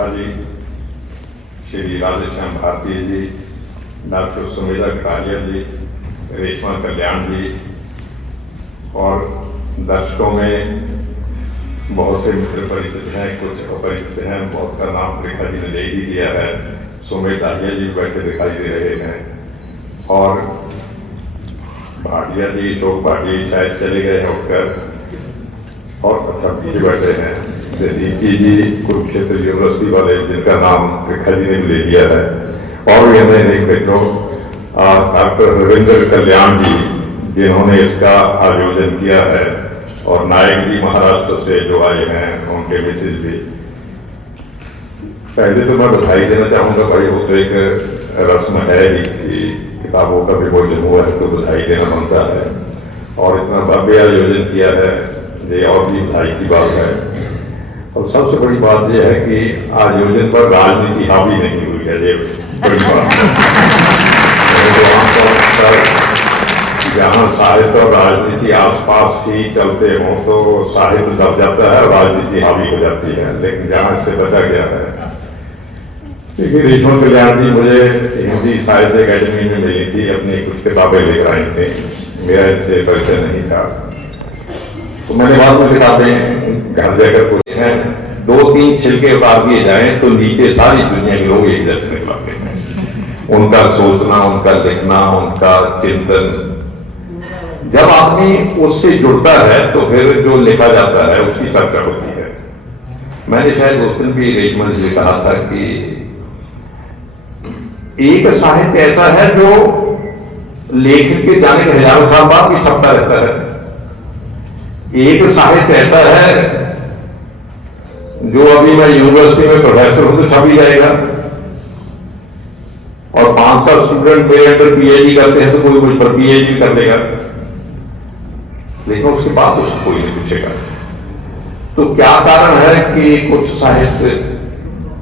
रेखा जी, श्री राधेश्याम भारती जी, doctor Sumedha Kataria जी, रेशमा कल्याण जी और दर्शकों में बहुत से मित्र परिचित हैं, कुछ अपरिचित हैं। बहुत का नाम रेखा जी ने ले ही दिया है। सुमेधा भाटिया जी बैठे दिखाई दे रहे हैं और भाटिया जी, अशोक भाटिया शायद चले गए हैं उठकर और अच्छा पीछे बैठे हैं दीप्ति जी, कुरुक्षेत्र यूनिवर्सिटी वाले, जिनका नाम रेखा जी ने ले लिया है। और भी हमें एक मित्रों डॉक्टर रविंद्र कल्याण जी, जिन्होंने इसका आयोजन किया है, और नायक जी महाराष्ट्र से जो आए हैं, उनके मिसेज भी। पहले तो मैं बधाई देना चाहूँगा भाई, वो तो एक रस्म है ही कि किताबों का विमोचन हुआ है तो बधाई देना बनता है, और इतना भव्य आयोजन किया है, ये और भी बधाई की बात है। और सबसे बड़ी बात यह है कि आयोजन पर राजनीति हावी नहीं हुई है, ये बड़ी बात है। तो आमतौर पर जहाँ साहित्य और राजनीति आसपास ही चलते हों तो साहित्य दब जाता है, राजनीति हावी हो जाती है, लेकिन जहाँ इससे बचा गया है। देखिए, रेशमा कल्याण जी मुझे हिंदी साहित्य अकेडमी में मिली थी, अपनी कुछ किताबें लेकर आई थी, मेरा इससे परिचय नहीं था। तो मैंने बाद में किताबें घर जाकर पढ़ी हैं। 2-3 छिलके उतार दिए जाएं तो नीचे सारी दुनिया के लोग एक जैसे निकलते हैं। उनका सोचना, उनका लिखना, उनका चिंतन, जब आदमी उससे जुड़ता है तो फिर जो लिखा जाता है उसकी चर्चा होती है। मैंने शायद उस दिन भी रेशमा जी ने कहा था कि एक साहित्य ऐसा है जो लेखक के जाने के हजारों साल बाद भी छपता रहता है। एक साहित्य ऐसा है जो अभी मैं यूनिवर्सिटी में प्रोफेसर हूं तो छप ही जाएगा, और 500 स्टूडेंट मेरे अंडर पीएचडी करते हैं तो कोई मुझ पर पीएचडी कर देगा, लेकिन उसके बाद उसको कोई नहीं पूछेगा। तो क्या कारण है कि कुछ साहित्य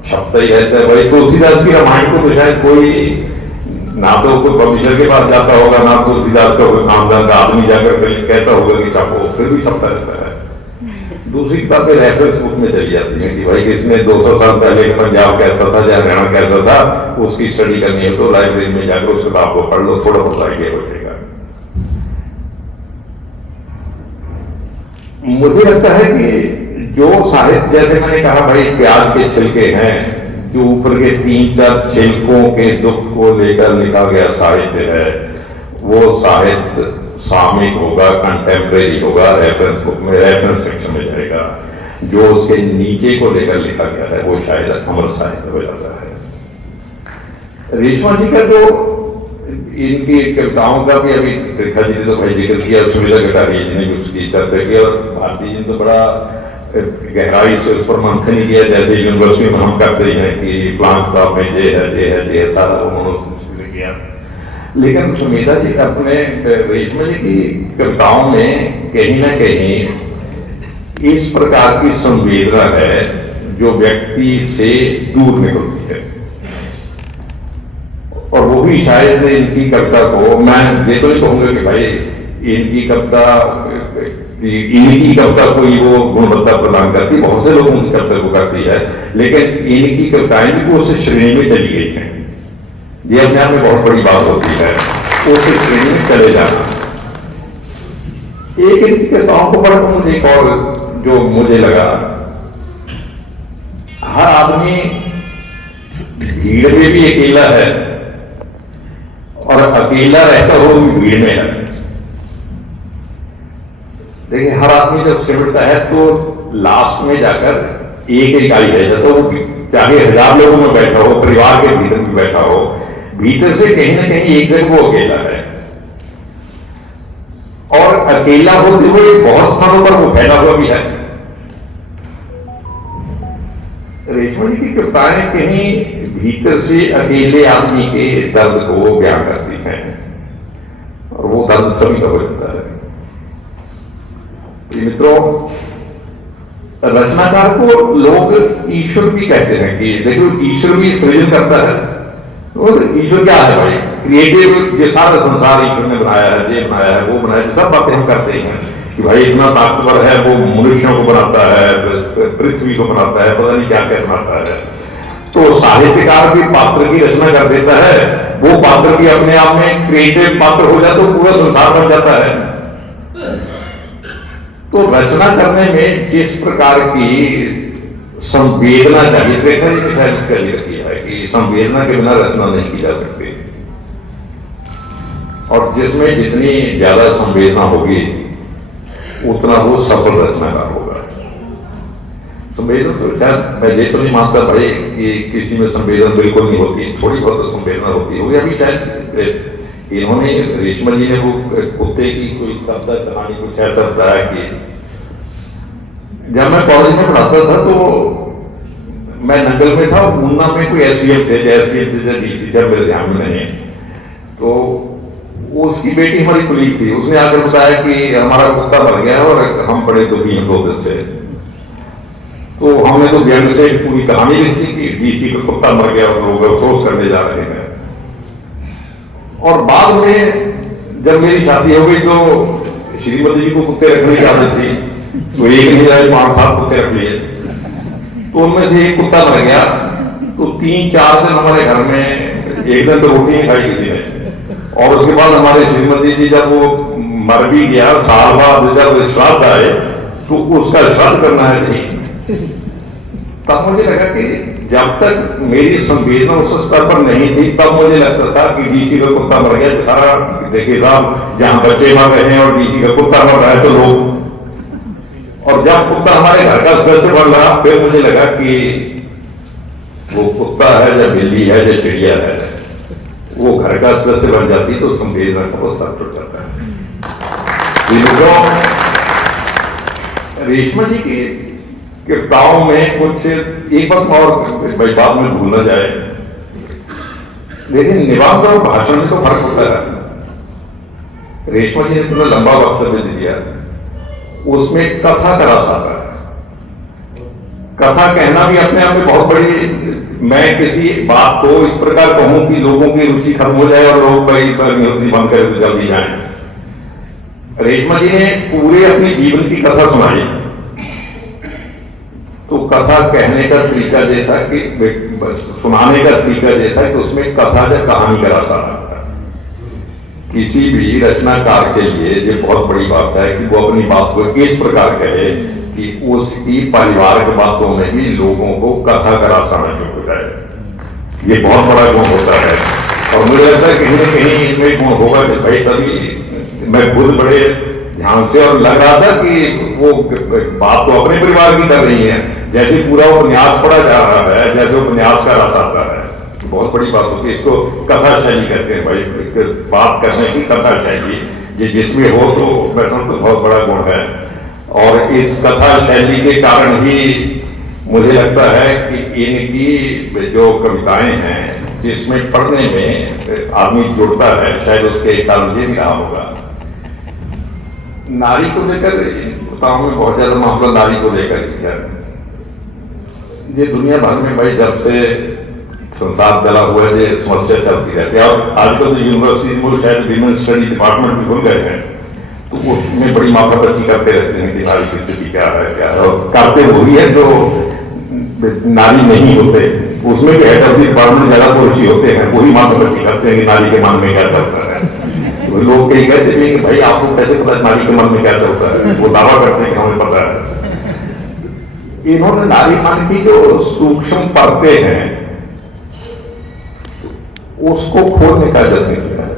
छपता ही रहता है? भाई तुलसीदास की रामायण को तो शायद कोई ना तो कोई पब्लिशर के पास जाता होगा, ना तुलसीदास का कोई खानदान का आदमी जाकर कहता होगा कि छपो, फिर भी छपता रहता है। दूसरी किताबें रेफरेंस बुक में चली जाती हैं कि भाई किसने 200 साल पहले पंजाब कैसा था या हरियाणा कैसा था, उसकी स्टडी करनी है तो लाइब्रेरी में जाकर उस किताब को पढ़ लो, थोड़ा बहुत आइडिया हो जाएगा। मुझे लगता है कि जो साहित्य, जैसे मैंने कहा भाई प्याज के छिलके हैं, जो ऊपर के 3-4 छिलकों के दुख को लेकर लिखा गया साहित्य है, वो साहित्य सामयिक होगा, कंटेम्परेरी होगा, रेफरेंस बुक में, रेफरेंस सेक्शन में जाएगा। जो उसके नीचे को लेकर लिखा गया है वो शायद अमर साहित्य हो जाता है। रेशमा जी का जो इनकी कविताओं का भी अभी रेखा जी ने तो भाई जिक्र किया, सुमेधा कटारिया जी ने भी उसकी चर्चा की, और भारती जी ने तो बड़ा गहराई से उस पर मंथन किया, जैसे यूनिवर्सिटी में हम करते हैं कि प्लान साहब में ये है सारा उन्होंने किया। लेकिन सुमेधा जी अपने, रेशमा जी की कविताओं में कहीं ना कहीं इस प्रकार की संवेदना है जो व्यक्ति से दूर निकलती है, और वो भी शायद इनकी कविता को, मैं ये तो नहीं कहूंगा कि भाई इनकी कविता कोई वो गुणवत्ता प्रदान करती, बहुत से लोगों की कविता को करती है, लेकिन इनकी कविताएं भी उस श्रेणी में चली गई हैं। ये अपने आप में बहुत बड़ी बात होती है, उस श्रेणी में चले जाना। एक इनकी कविताओं को पढ़कर मुझे एक और जो मुझे लगा, हर आदमी भीड़ में भी अकेला है और अकेला रहता हो भी भीड़ में है। देखिए, हर आदमी जब सिमटता है तो लास्ट में जाकर एक इकाई रह जाता हो, चाहे 1000 लोगों में बैठा हो, परिवार के भीतर भी बैठा हो, भीतर से कहीं ना कहीं एक जगह वो अकेला है, और अकेला होते हुए बहुत स्थानों पर वो फैला हुआ भी है। रेशमा जी की कविताएं कहीं भीतर से अकेले आदमी के दर्द को बयान करती हैं, और वो दर्द सभी का हो जाता है। मित्रों, रचनाकार को लोग ईश्वर भी कहते हैं कि देखो ईश्वर भी सृजन करता है। तो ईश्वर क्या है भाई? क्रिएटिव, ये सारा संसार ईश्वर ने बनाया है, ये बनाया है, वो बनाया है, सब बातें हम करते हैं कि भाई इतना ताकतवर है, वो मनुष्यों को बनाता है, पृथ्वी को बनाता है, पता नहीं क्या क्या बनाता है। तो साहित्यकार भी पात्र की रचना कर देता है, वो पात्र भी अपने आप में क्रिएटिव पात्र हो जाता, तो पूरा संसार बन जाता है। तो रचना करने में जिस प्रकार की संवेदना चाहिए, देखा जी रखी है कि संवेदना के बिना रचना नहीं की जा सकती, और जिसमें जितनी ज्यादा संवेदना होगी उतना वो सफल रचनाकार होगा। संवेदना तो शायद मैं ये तो नहीं मानता भाई कि किसी में संवेदना बिल्कुल नहीं होती, थोड़ी बहुत तो संवेदना होती होगी। अभी शायद इन्होंने, रेशमा जी ने वो कुत्ते की कोई कविता कहानी कुछ ऐसा बताया कि जब मैं कॉलेज में पढ़ाता था तो मैं नंगल में था, ऊना में कोई एसडीएम थे, डीसी थे, मेरे ध्यान में नहीं। तो उसकी बेटी हमारी कुलीग थी, उसने आकर बताया कि हमारा कुत्ता मर गया और हम बड़े दुखी हैं 2 दिन से। तो हमने तो व्यंग से पूरी कहानी लिख दी कि डीसी का कुत्ता मर गया और लोग अफसोस करने जा रहे हैं। और बाद में जब मेरी शादी हो गई तो श्रीमती जी को कुत्ते रखने की आदत थी, तो एक नहीं जाए 5-7 कुत्ते रख लिए। तो उनमें से एक कुत्ता मर गया, तो 3-4 दिन हमारे घर में एक दिन तो रोटी नहीं खाई किसी ने। और उसके बाद हमारे श्रीमती जी जब वो मर भी गया, साल बाद जब श्राद्ध आए तो उसका श्राद्ध करना है नहीं। तब मुझे लगा कि जब तक मेरी संवेदना उस स्तर पर नहीं थी, तब मुझे लगता था कि डीसी का कुत्ता मर गया तो सारा, देखिए साहब जहां बच्चे मर रहे हैं और डीसी का कुत्ता मर रहा है तो लोग, और जब कुत्ता हमारे घर का सदस्य बन रहा, फिर मुझे लगा कि वो कुत्ता है या बिल्ली है या चिड़िया है, वो घर का सदस्य बन जाती तो संवेदना का वो स्तर टूट जाता है। रेशमा जी की कविताओं में कुछ एक बात और भाई बाद में भूल न जाए, लेकिन निबंध और भाषण में तो फर्क होता है। रेशमा जी ने इतना लंबा वक्तव्य दे दिया, उसमें कथा का रस आता है। कथा कहना भी अपने आप में बहुत बड़ी, मैं किसी बात को इस प्रकार कहूं कि लोगों की रुचि खत्म हो जाए और लोग भाई अग्निहोत्री बंद करें तो जल्दी जाएं। रेशमा जी ने पूरे अपनी जीवन की कथा सुनाई, तो कथा कहने का तरीका ये था कि बस सुनाने का तरीका ये था कि उसमें कथा या कहानी का रस आता था। किसी भी रचनाकार के लिए ये बहुत बड़ी बात है कि वो अपनी बात को इस प्रकार कहे कि उसकी पारिवारिक बातों में भी लोगों को कथा का रस आना शुरू हो जाए। ये बहुत बड़ा गुण होता है, और मुझे लगता है कहीं न कहीं इसमें गुण होगा कि भाई तभी मैं खुद बड़े ध्यान से, और लग रहा था कि वो बात तो अपने परिवार की कर रही है, जैसे पूरा उपन्यास पढ़ा जा रहा है, जैसे उपन्यास का रस आता है। बहुत बड़ी बात होती है, इसको कथा शैली कहते हैं भाई, बात करने की कथा शैली, ये जिसमें हो तो मैं समझता तो बहुत बड़ा गुण है। और इस कथा शैली के कारण ही मुझे लगता है कि इनकी जो कविताएं हैं जिसमें पढ़ने में आदमी जुड़ता है, शायद उसके कारण ये भी रहा होगा। नारी को लेकर कविताओं में बहुत ज्यादा मामला नारी को लेकर ही है। ये दुनिया भर में भाई जब से संसार चला हुआ है, ये समस्या चलती रहती है। और आजकल तो यूनिवर्सिटी में शायद विमेन स्टडी डिपार्टमेंट भी खुल गए हैं, तो उसमें बड़ी माथापच्ची करते रहते हैं कि नारी की स्थिति क्या है क्या है, और करते वही है जो नारी नहीं होते। उसमें भी हेड ऑफ द डिपार्टमेंट ज्यादा पुरुष ही होते हैं, वही माथापच्ची करते हैं कि नारी के मन में क्या चलता है। तो लोग कहीं कहते हैं कि भाई आपको कैसे पता नारी के मन में क्या चलता है, वो दावा करते हैं कि हमें पता है। इन्होंने नारी मन की जो सूक्ष्म परतें हैं उसको खोलने का यत्न किया है।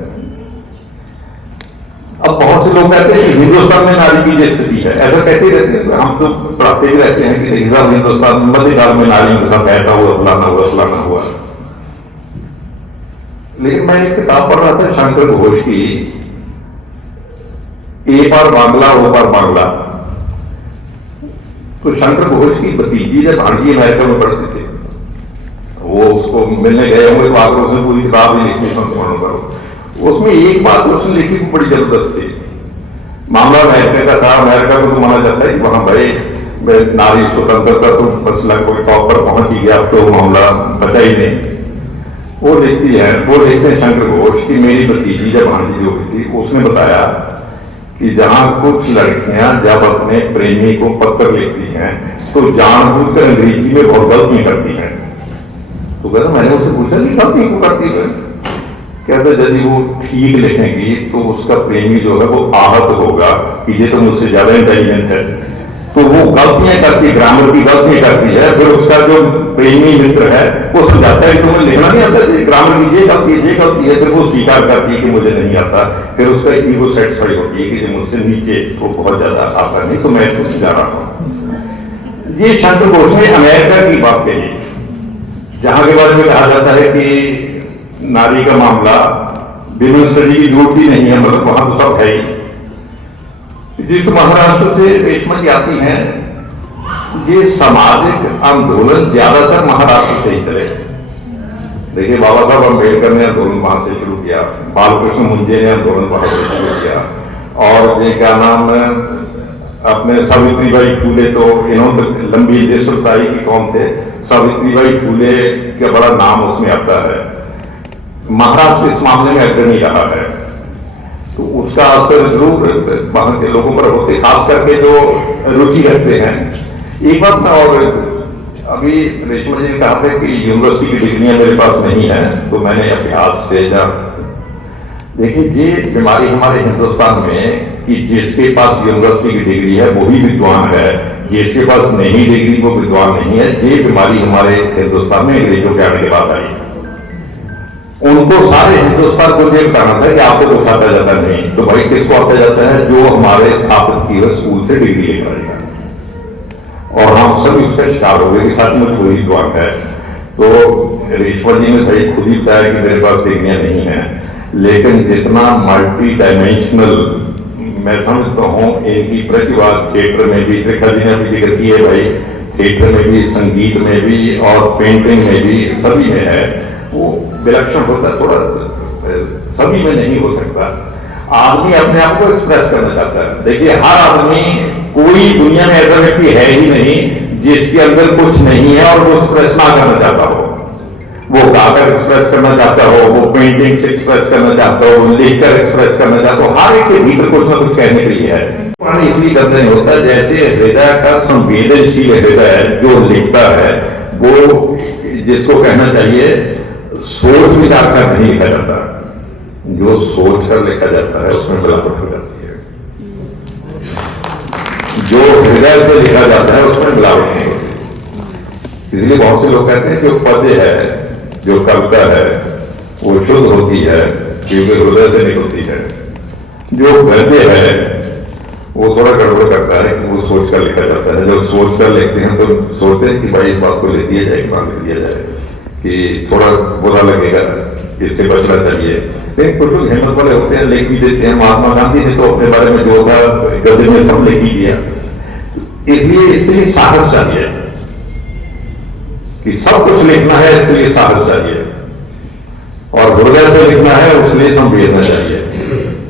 अब बहुत से लोग कहते हैं कि हिंदुस्तान में नारी की जो स्थिति है, ऐसा कहते ही रहते हैं। हम तो पढ़ाते भी रहते हैं कि हिंदुस्तान मध्यकाल में नारियों के साथ ऐसा हुआ, फलाना हुआ, फलाना हुआ। लेकिन मैं एक किताब पढ़ रहा था शंकर घोष की, ए बार बांग्ला ओ बार बांग्ला। तो शंकर घोष की भतीजी जब भांजी अमेरिका में पढ़ते थे, वो उसको मिलने गए होंगे तो आकर उसने पूरी किताब ही लिखी संस्मरण करो। उसमें एक बात उसने लिखी को बड़ी जबरदस्त थी। मामला अमेरिका का था। अमेरिका को तो माना जाता है कि वहां भाई नारी स्वतंत्रता तो बस लगभग टॉप पर पहुंच ही गया, तो मामला बचा ही नहीं। वो लिखती है, वो लिखते हैं शंकर घोष की मेरी भतीजी जब भांजी जो हुई थी, उसने बताया कि जहां कुछ लड़कियां जब अपने प्रेमी को पत्र लिखती हैं तो जानबूझकर अंग्रेजी में बहुत गलतियां करती हैं। तो कहता मैंने उससे पूछा कि गलती क्यों करती है? कहते यदि वो ठीक लिखेंगी तो उसका प्रेमी जो है वो आहत होगा कि ये तो मुझसे ज्यादा इंटेलिजेंट है, तो वो गलतियां करती, ग्रामर की गलतियां करती है। फिर उसका जो प्रेमी मित्र है वो समझाता है कि तुम्हें लिखना नहीं आता, ग्रामर की ये गलती है। फिर वो स्वीकार करती है कि मुझे नहीं आता। फिर उसका ईगो सेटिस्फाई होती है कि जो मुझसे नीचे वो बहुत ज्यादा आता नहीं, तो मैं इसको समझा रहा हूँ। ये शंकरघोष ने अमेरिका की बात कही, जहां के बारे में कहा जाता है कि नारी का मामला विमेन स्टडी की जरूरत ही नहीं है, मतलब वहां तो सब है ही। जिस महाराष्ट्र से रेशमा जी आती हैं, ये सामाजिक आंदोलन ज्यादातर महाराष्ट्र से ही चले। देखिए बाबा साहब अम्बेडकर ने आंदोलन वहां से शुरू किया, बालकृष्ण मुंजे ने आंदोलन वहां से शुरू किया, और ये क्या नाम अपने सावित्रीबाई फूले, तो इन्होंने लंबी लिस्ट बताई कि कौन थे। सावित्रीबाई फूले का बड़ा नाम उसमें आता है। महाराष्ट्र इस मामले में अग्रणी रहा है, तो उसका असर जरूर वहां के लोगों पर होते, खास करके जो रुचि रखते हैं। एक बात मैं, और अभी रेशमा जी ने कहा था कि यूनिवर्सिटी की डिग्रियां मेरे पास नहीं है, तो मैंने अभ्यास से देखिए ये बीमारी हमारे हिंदुस्तान में कि जिसके पास यूनिवर्सिटी की डिग्री है वही विद्वान है, जिसके पास नहीं डिग्री वो विद्वान नहीं है। ये बीमारी हमारे हिंदुस्तान में अंग्रेजों के आने के बाद आई। उनको सारे हिंदुस्तान को ये बताना था कि आपको कुछ आता जाता नहीं, तो भाई किसको आता जाता है? जो हमारे स्थापित किए हुए स्कूल से डिग्री लेकर आएगा। और हम सभी उसका शिकार हो गए कि सचमुच वही विद्वान है। तो रेशमा जी ने भाई खुद ही बताया कि मेरे पास डिग्रियां नहीं है, लेकिन जितना मल्टी डायमेंशनल मैं समझता हूँ इनकी प्रतिभा, थिएटर में भी, त्रिखा जी ने अभी जिक्र किया भाई, थिएटर में भी, संगीत में भी और पेंटिंग में भी, सभी में है। वो विलक्षण होता है, थोड़ा सभी में नहीं हो सकता। आदमी अपने आप को एक्सप्रेस करना चाहता है। देखिए हर आदमी, कोई दुनिया में ऐसा व्यक्ति है ही नहीं जिसके अंदर कुछ नहीं है और वो एक्सप्रेस ना करना चाहता हो। वो गाकर एक्सप्रेस करना चाहता हो, वो पेंटिंग से एक्सप्रेस करना चाहता हो, वो लिखकर एक्सप्रेस करना चाहता हो। हर एक के भीतर कुछ ना कुछ कहने के लिए है। इसलिए करते नहीं होता, जैसे हृदय का संवेदनशील हृदय जो लिखता है वो, जिसको कहना चाहिए सोच विचार कर नहीं लिखा जाता, जो सोच कर लिखा जाता है उसमें मिलावट हो जाती है। जो हृदय से लिखा जाता है उसमें मिलावट नहीं होती। इसलिए बहुत से लोग कहते हैं जो पद्य है, जो कविता है, वो शुद्ध होती है क्योंकि हृदय से निकलती है। जो गद्य है वो थोड़ा गड़बड़ करता है कि वो सोच कर लिखा जाता है। जब सोच कर लिखते हैं तो सोचते हैं कि भाई इस बात को लिख दिया जाए, इतना लिख दिया जाए कि थोड़ा बुरा लगेगा, इससे बचना चाहिए। लेकिन कुछ लोग हिम्मत वाले होते हैं, लिख भी देते हैं। महात्मा गांधी ने तो अपने बारे में जो था गद्य में सब लिख ही दिया। इसलिए इसके लिए साहस चाहिए कि सब कुछ लिखना है, इसके लिए साहस चाहिए, और हृदय से लिखना है उसलिए संवेदना चाहिए।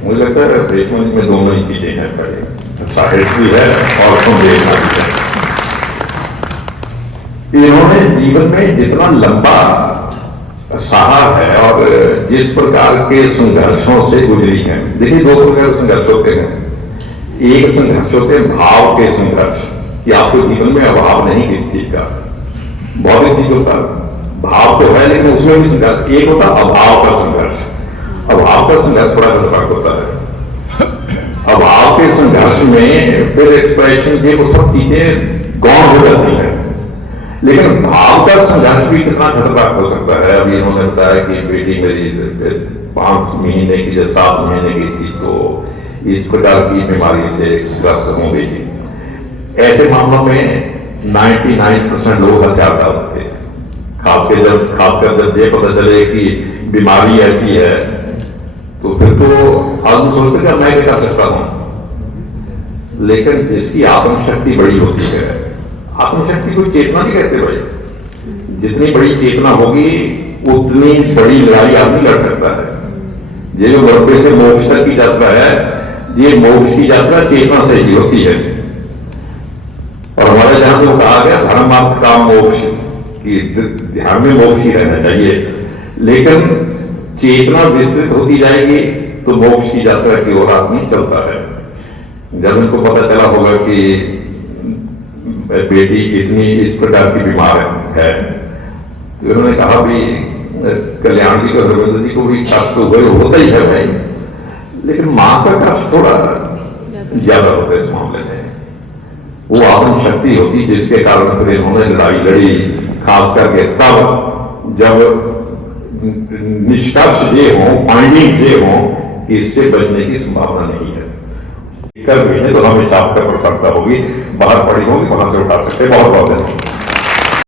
मुझे लगता है रेशमा जी में दोनों ही चीजें हैं, साहस भी है और संवेदना भी है। इन्होंने जीवन में जितना लंबा सहा है और जिस प्रकार के संघर्षों से गुजरी है, देखिए दो प्रकार के संघर्ष होते हैं। एक संघर्ष होते हैं भाव के संघर्ष, कि आपको जीवन में अभाव नहीं किसी चीज का, भौतिक चीजों का भाव तो है लेकिन उसमें भी संघर्ष। एक होता अभाव का संघर्ष। अभाव का संघर्ष थोड़ा खतरनाक होता है। अभाव के संघर्ष में फिर एक्सप्रेशन के वो सब चीजें गौण हो जाती है। लेकिन भाव का संघर्ष भी कितना खतरनाक हो सकता है। अभी इन्होंने बताया कि बेटी मेरी 5 महीने की, जब 7 महीने की थी तो इस प्रकार की बीमारी से ग्रस्त हो गई थी। ऐसे मामलों में 99% लोग हथियार डालते हैं। खासकर जब ये पता चले कि बीमारी ऐसी है तो फिर तो आदमी सोचते कि मैं क्या कर सकता हूं। लेकिन जिसकी आत्मशक्ति बड़ी होती है, आत्मशक्ति कोई चेतना नहीं कहते भाई, जितनी बड़ी चेतना होगी उतनी बड़ी लड़ाई आदमी लड़ सकता है। ये जो मरबे से मोक्ष तक की यात्रा है, ये मोक्ष की यात्रा चेतना से ही होती है। और हमारे जहां तो कहा गया धर्म अर्थ काम मोक्ष, कि ध्यान में मोक्ष ही रहना चाहिए। लेकिन चेतना विस्तृत होती जाएगी तो मोक्ष की यात्रा की ओर आदमी चलता है। जब इनको पता चला होगा कि बेटी इतनी इस प्रकार की बीमार है उन्होंने कहा भी कल्याण जी को, रविंद्र जी को भी कष्ट तो हुए, होता ही है भाई, लेकिन मां का कष्ट थोड़ा ज्यादा होता है इस मामले में। वो आत्म शक्ति होती जिसके कारण फिर इन्होंने लड़ाई लड़ी, खास करके तब जब निष्कर्ष ये हो, फाइंडिंग्स ये हो कि इससे बचने की संभावना नहीं है। कर भी है तो हमें चाप कर प्रसन्नता होगी, बाहर पड़ी होगी, वहां से उठा सकते। बहुत बहुत धन्यवाद।